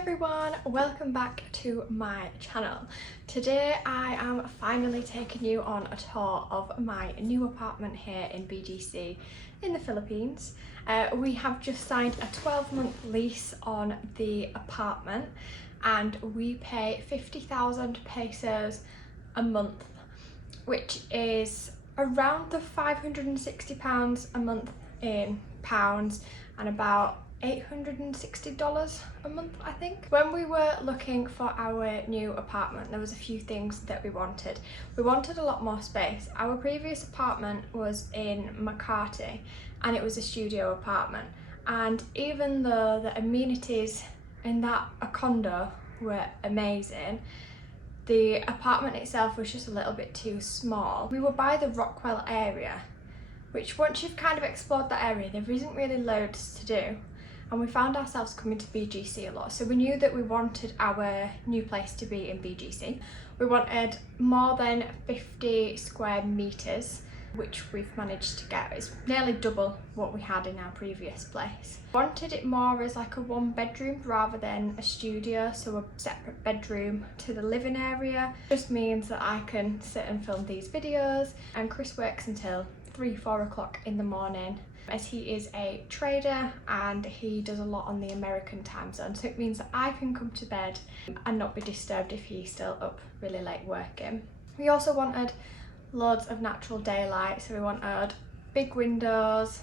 everyone, welcome back to my channel. Today I am finally taking you on a tour of my new apartment here in BGC in the Philippines. We have just signed a 12-month lease on the apartment and we pay 50,000 pesos a month, which is around the £560 a month in pounds and about $860 a month, I think. When we were looking for our new apartment, there was a few things that we wanted. We wanted a lot more space. Our previous apartment was in Makati and it was a studio apartment, and even though the amenities in that condo were amazing, the apartment itself was just a little bit too small. We were by the Rockwell area, which once you've kind of explored that area, there isn't really loads to do. And we found ourselves coming to BGC a lot, so we knew that we wanted our new place to be in BGC. We wanted more than 50 square meters, which we've managed to get. It's nearly double what we had in our previous place. Wanted it more as like a one bedroom rather than a studio, so a separate bedroom to the living area. Just means that I can sit and film these videos, and Chris works until 3-4 o'clock in the morning, as he is a trader and he does a lot on the American time zone, so it means that I can come to bed and not be disturbed if he's still up really late working. We also wanted loads of natural daylight, so we wanted big windows.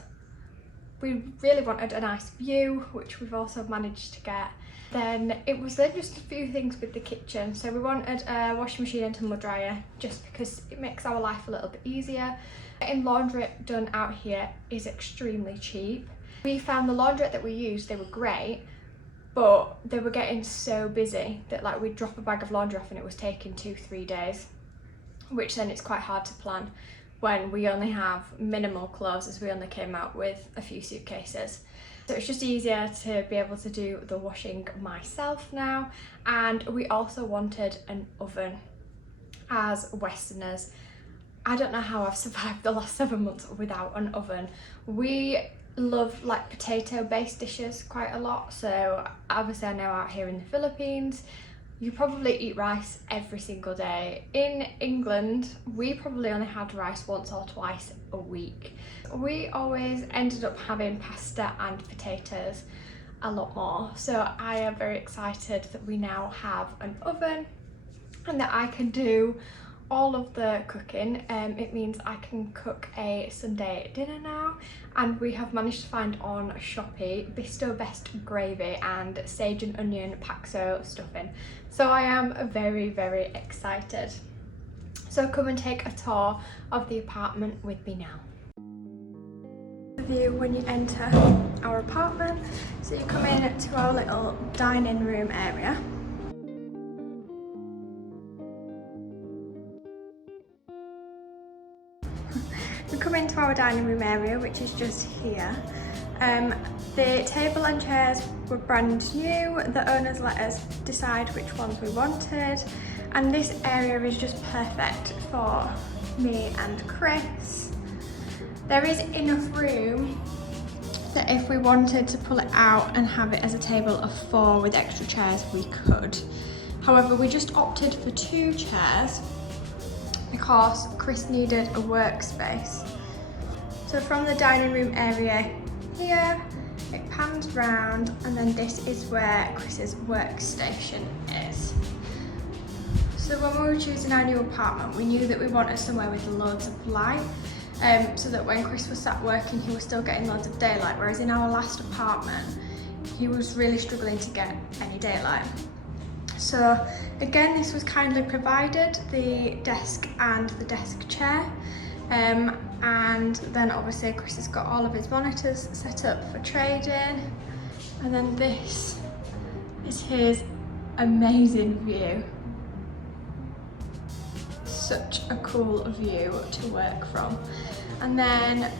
We really wanted a nice view, which we've also managed to get. Then it was just a few things with the kitchen, so we wanted a washing machine and tumble dryer just because it makes our life a little bit easier. Getting laundry done out here is extremely cheap. We found the laundrette that we used, they were great, but they were getting so busy that like we'd drop a bag of laundry off and it was taking 2-3 days, which then it's quite hard to plan when we only have minimal clothes, as we only came out with a few suitcases. So it's just easier to be able to do the washing myself now. And we also wanted an oven. As Westerners, I don't know how I've survived the last 7 months without an oven. We love like potato based dishes quite a lot, so obviously I know out here in the Philippines you probably eat rice every single day. In England we probably only had rice once or twice a week. We always ended up having pasta and potatoes a lot more, so I am very excited that we now have an oven and that I can do all of the cooking. It means I can cook a Sunday dinner now, and we have managed to find on Shopee Bisto Best gravy and sage and onion paxo stuffing, so I am very excited. So come and take a tour of the apartment with me now. The view when you enter our apartment, so you come in to our little dining room area. We come into our dining room area, which is just here. The table and chairs were brand new. The owners let us decide which ones we wanted, and this area is just perfect for me and Chris. There is enough room that if we wanted to pull it out and have it as a table of 4 with extra chairs, we could. However, we just opted for 2 chairs because Chris needed a workspace. So from the dining room area here, it pans round, and then this is where Chris's workstation is. So when we were choosing our new apartment, we knew that we wanted somewhere with loads of light, so that when Chris was sat working he was still getting loads of daylight, whereas in our last apartment he was really struggling to get any daylight. So again, this was kindly provided, the desk and the desk chair, and then obviously Chris has got all of his monitors set up for trading, and then this is his amazing view. Such a cool view to work from. And then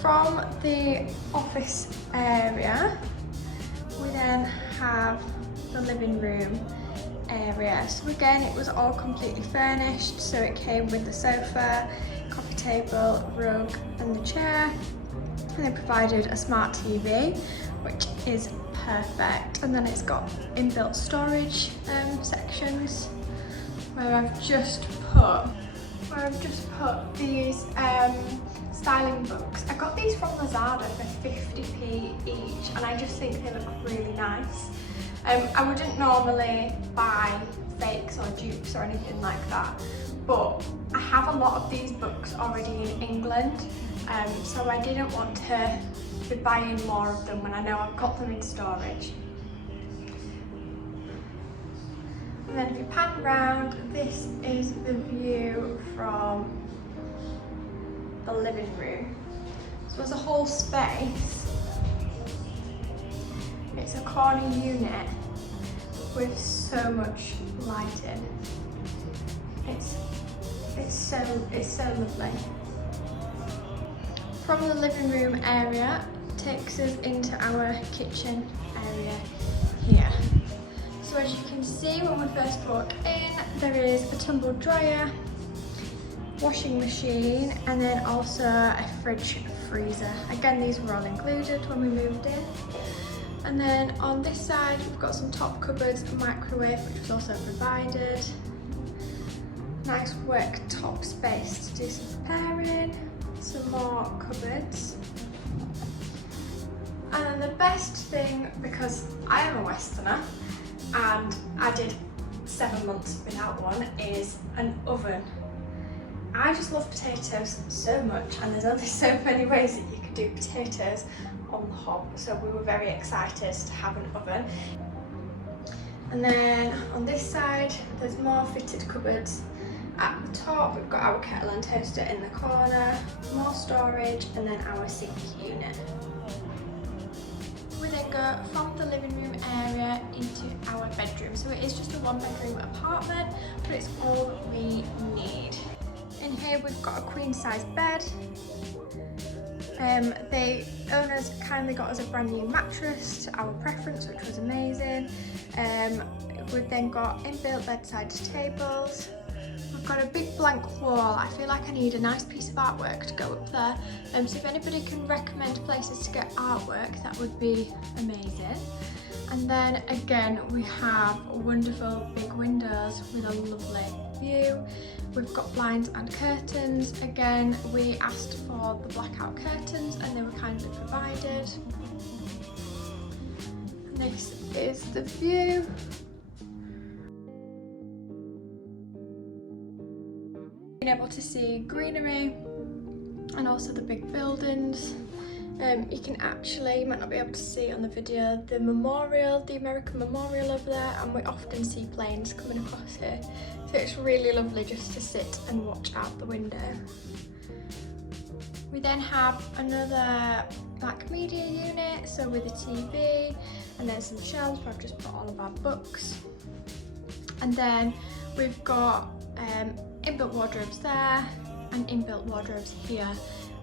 from the office area we then have the living room area. So again, it was all completely furnished, so it came with the sofa, coffee table, rug and the chair, and they provided a smart TV, which is perfect. And then it's got inbuilt storage sections where I've just put these styling books. I got these from Lazada for 50p each, and I just think they look really nice. I wouldn't normally buy fakes or dupes or anything like that, but I have a lot of these books already in England, so I didn't want to be buying more of them when I know I've got them in storage. And then if you pan around, this is the view from the living room. So there's a whole space. It's a corner unit with so much lighting. It's so lovely. From the living room area takes us into our kitchen area here. So as you can see, when we first walk in, there is a tumble dryer, washing machine, and then also a fridge freezer. Again, these were all included when we moved in. And then on this side, we've got some top cupboards, a microwave, which was also provided. Nice worktop space to do some preparing, some more cupboards. And then the best thing, because I am a Westerner, and I did 7 months without one, is an oven. I just love potatoes so much, and there's only so many ways that you can do potatoes on the hob, so we were very excited to have an oven. And then on this side, there's more fitted cupboards. At the top, we've got our kettle and toaster in the corner, more storage, and then our sink unit. We then go from the living room area into our bedroom. So it is just a 1-bedroom apartment, but it's all we need. In here we've got a queen size bed. The owners kindly got us a brand new mattress to our preference, which was amazing. We've then got inbuilt bedside tables. We've got a big blank wall. I feel like I need a nice piece of artwork to go up there. So if anybody can recommend places to get artwork, that would be amazing. And then again, we have wonderful big windows with a lovely view. We've got blinds and curtains. Again, we asked for the blackout curtains and they were kindly provided. And this is the view. Being able to see greenery and also the big buildings. You can actually, you might not be able to see on the video, the memorial, the American Memorial over there, and we often see planes coming across here. So it's really lovely just to sit and watch out the window. We then have another like media unit, so with a TV, and then some shelves where I've just put all of our books. And then we've got inbuilt wardrobes there, and inbuilt wardrobes here,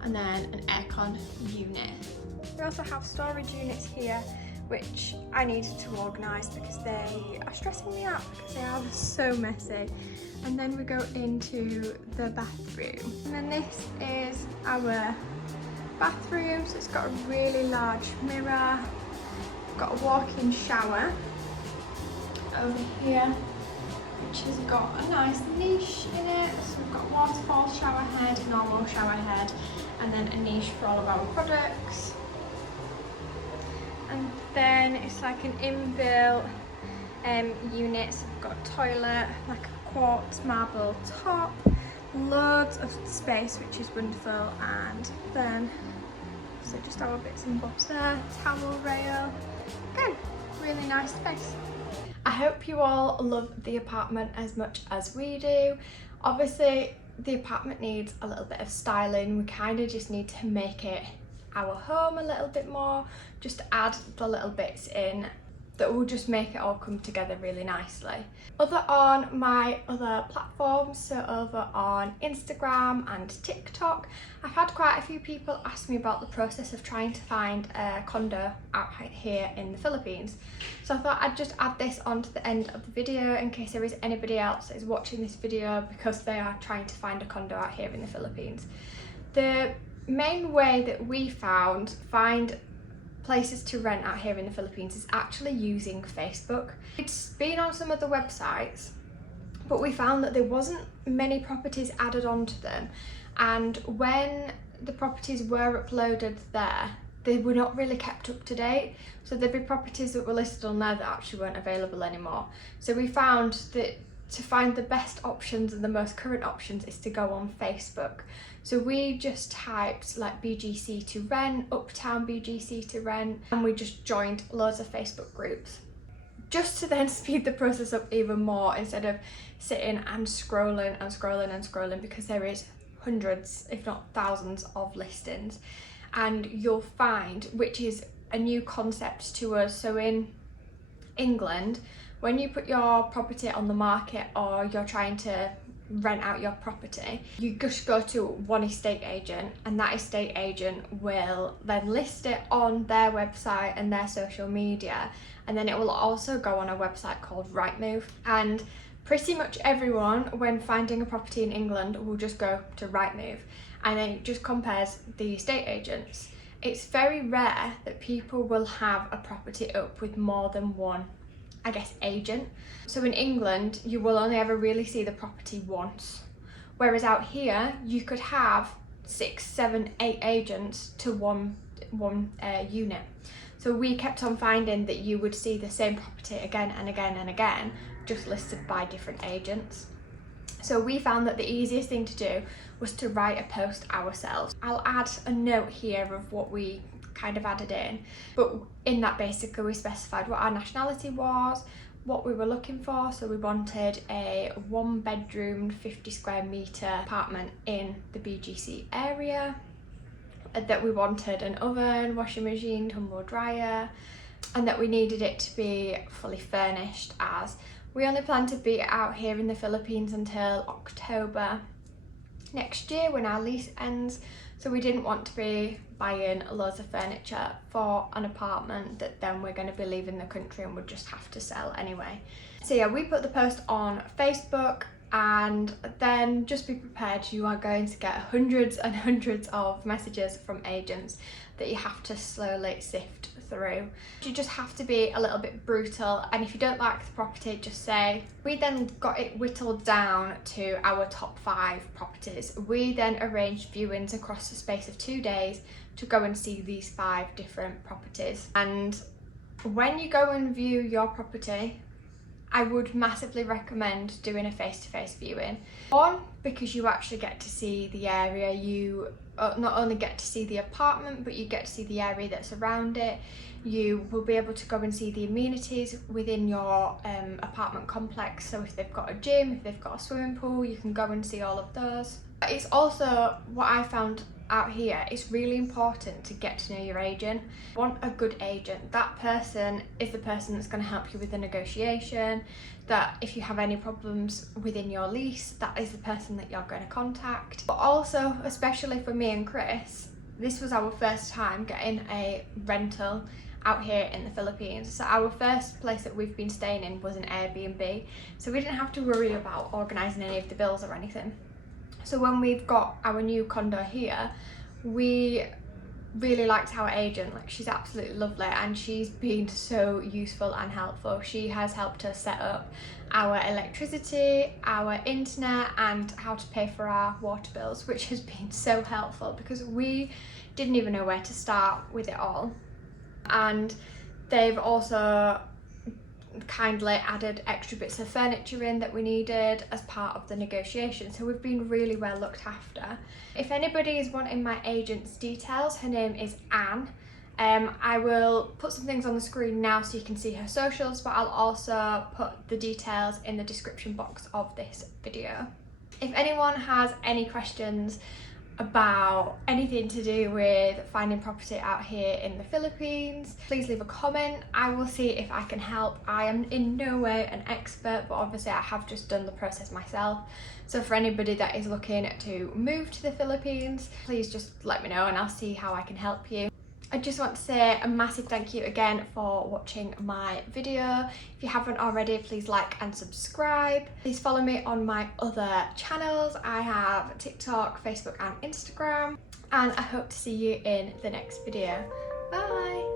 and then an aircon unit. We also have storage units here, which I needed to organise because they are stressing me out because they are so messy. And then we go into the bathroom. And then this is our bathroom. So it's got a really large mirror. We've got a walk-in shower over here, which has got a nice niche in it. So we've got waterfall shower head, normal shower head, and then a niche for all of our products. And then it's like an inbuilt unit. So we've got a toilet, like a quartz marble top, loads of space, which is wonderful. And then, so just our bits and bobs there, towel rail. Again, really nice space. I hope you all love the apartment as much as we do. Obviously, the apartment needs a little bit of styling. We kind of just need to make it our home a little bit more, just to add the little bits in that will just make it all come together really nicely. Over on my other platforms, so over on Instagram and TikTok, I've had quite a few people ask me about the process of trying to find a condo out here in the Philippines. So I thought I'd just add this on to the end of the video in case there is anybody else that is watching this video because they are trying to find a condo out here in the Philippines. The main way that we find places to rent out here in the Philippines is actually using Facebook. It's been on some of the websites, but we found that there wasn't many properties added onto them, and when the properties were uploaded there, they were not really kept up to date. So there'd be properties that were listed on there that actually weren't available anymore. So we found that to find the best options and the most current options is to go on Facebook. So we just typed like BGC to rent, Uptown BGC to rent, and we just joined loads of Facebook groups, just to then speed the process up even more, instead of sitting and scrolling and scrolling and scrolling, because there is hundreds, if not thousands, of listings. And you'll find, which is a new concept to us, so in England, when you put your property on the market or you're trying to rent out your property, you just go to one estate agent, and that estate agent will then list it on their website and their social media, and then it will also go on a website called Rightmove. And pretty much everyone, when finding a property in England, will just go to Rightmove, and then it just compares the estate agents. It's very rare that people will have a property up with more than one, I guess, agent. So in England, you will only ever really see the property once, whereas out here you could have 6, 7, 8 agents to one unit. So we kept on finding that you would see the same property again and again and again, just listed by different agents. So we found that the easiest thing to do was to write a post ourselves. I'll add a note here of what we kind of added in, but in that basically we specified what our nationality was, what we were looking for. So we wanted a 1-bedroom 50 square metre apartment in the BGC area, that we wanted an oven, washing machine, tumble dryer, and that we needed it to be fully furnished, as we only plan to be out here in the Philippines until October next year when our lease ends. So we didn't want to be buying loads of furniture for an apartment that then we're going to be leaving the country and would just have to sell anyway. So yeah, we put the post on Facebook, and then just be prepared, you are going to get hundreds and hundreds of messages from agents that you have to slowly sift through. You just have to be a little bit brutal, and if you don't like the property, just say. We then got it whittled down to our top 5 properties. We then arranged viewings across the space of 2 days to go and see these 5 different properties. And when you go and view your property, I would massively recommend doing a face-to-face viewing. One, because you actually get to see the area. You not only get to see the apartment, but you get to see the area that's around it. You will be able to go and see the amenities within your apartment complex. So if they've got a gym, if they've got a swimming pool, you can go and see all of those. It's also, what I found out here, it's really important to get to know your agent. Want a good agent. That person is the person that's going to help you with the negotiation, that if you have any problems within your lease, that is the person that you're going to contact. But also, especially for me and Chris, this was our first time getting a rental out here in the Philippines. So our first place that we've been staying in was an Airbnb, so we didn't have to worry about organising any of the bills or anything. So when we've got our new condo here, we really liked our agent. Like, she's absolutely lovely, and she's been so useful and helpful. She has helped us set up our electricity, our internet, and how to pay for our water bills, which has been so helpful because we didn't even know where to start with it all. And they've also kindly added extra bits of furniture in that we needed as part of the negotiation, so we've been really well looked after. If anybody is wanting my agent's details, her name is Anne. I will put some things on the screen now so you can see her socials, but I'll also put the details in the description box of this video. If anyone has any questions about anything to do with finding property out here in the Philippines, please leave a comment. I will see if I can help. I am in no way an expert, but obviously I have just done the process myself. So for anybody that is looking to move to the Philippines, please just let me know and I'll see how I can help you. I just want to say a massive thank you again for watching my video. If you haven't already, please like and subscribe. Please follow me on my other channels. I have TikTok, Facebook and Instagram. And I hope to see you in the next video. Bye!